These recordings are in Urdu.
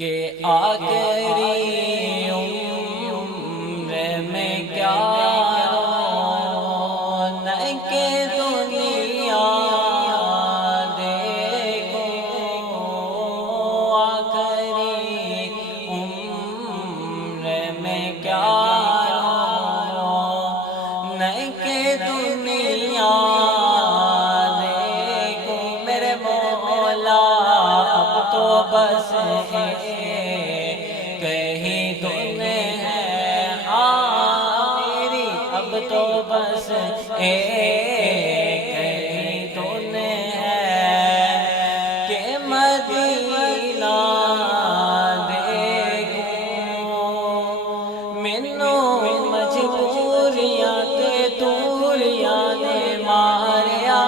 کہ آخری عمر میں کیا رونق دنیا دیکھو، آخری عمر میں کیا رونق دنیا دیکھو میرے مولا، اب تو بس کہیں تو نے ہے میری، اب تو بس کہیں تو نے ہے کہ مدینہ دیکھوں، مینو مجبوریاں تے دوریاں نے ماریا،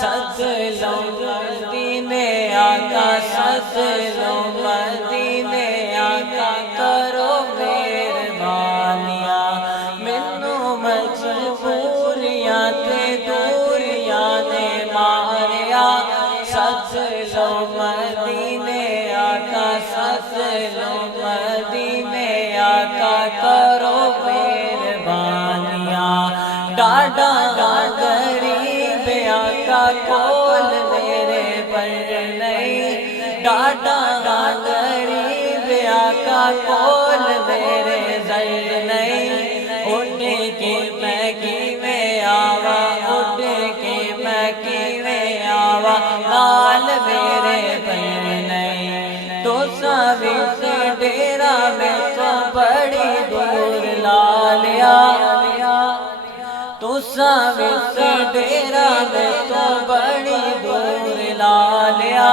سد لو مدینے آقا، سد لو مدینے آقا، کرو مہربانیاں، مینو مجبوریاں تے دوریاں نے ماریا، سد لو مدینے آقا، سد لو مدینے آقا، کرو مہربانیاں، ڈاڈا غریب آقا کول میرے پر نہیں، ڈاڈا غریب آقا کول میرے زر نہیں، اٹھ کے میں کیویں آوا، اٹھ کے میں کیویں آوا، نال میرے پر نہیں، تو ساوت ڈیرا میں تو بڑی دور لا لیا، تو ساوت ڈیرا میں تو بڑی دور لا لیا،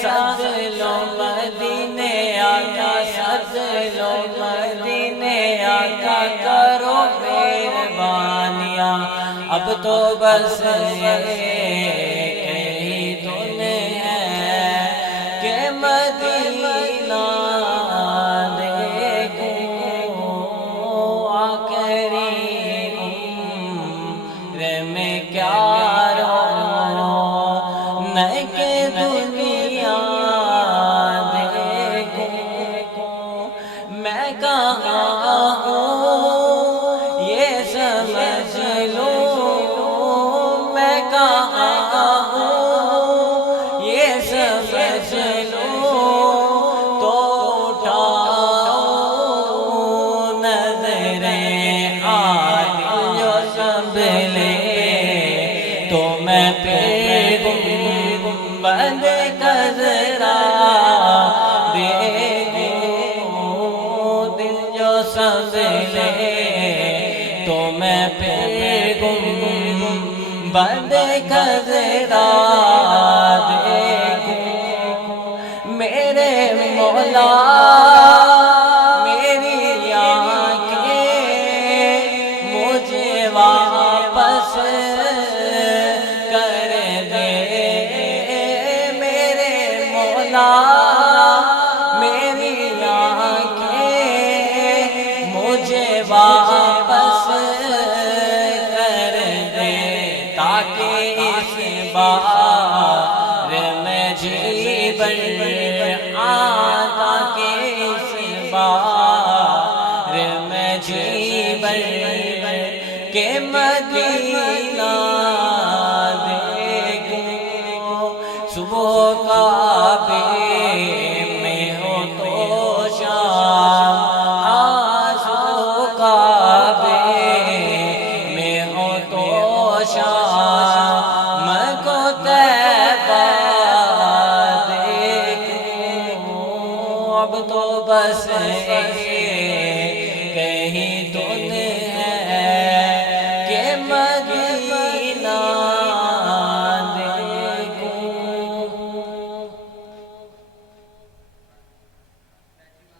سد لو مدینے آقا، سد لو مدینے آقا، کرو مہربانیاں، اب تو بس کہیں تو نے ہے کہ مدینہ دیکھوں، آخری عمر میں کیا رونق دنیا دیکھوں، میں کہاں ہوں یہ سمجھ لو، میں کہاں ہوں یہ سمجھ لو، تو اٹھاؤ نظریں عادل جو سنبھلے، تو میں پھر گنبد خضرا دیکھوں، دل جو سنبھلے تو میں پھر گنبد خضرا دیکھوں، میرے مولا میری آنکھیں مجھے واپس کر دے، میرے مولا میری آنکھیں مجھے واپس کر دے، تاکہ اس بار میں جی بھر تاکہ اس بار میں جی بھر کہ مدینہ دیکھوں، صبح کعبے میں ہو تو شام، صبح کعبے میں ہو تو شام کو طیبہ دیکھوں، اب تو بس کہیں تو نے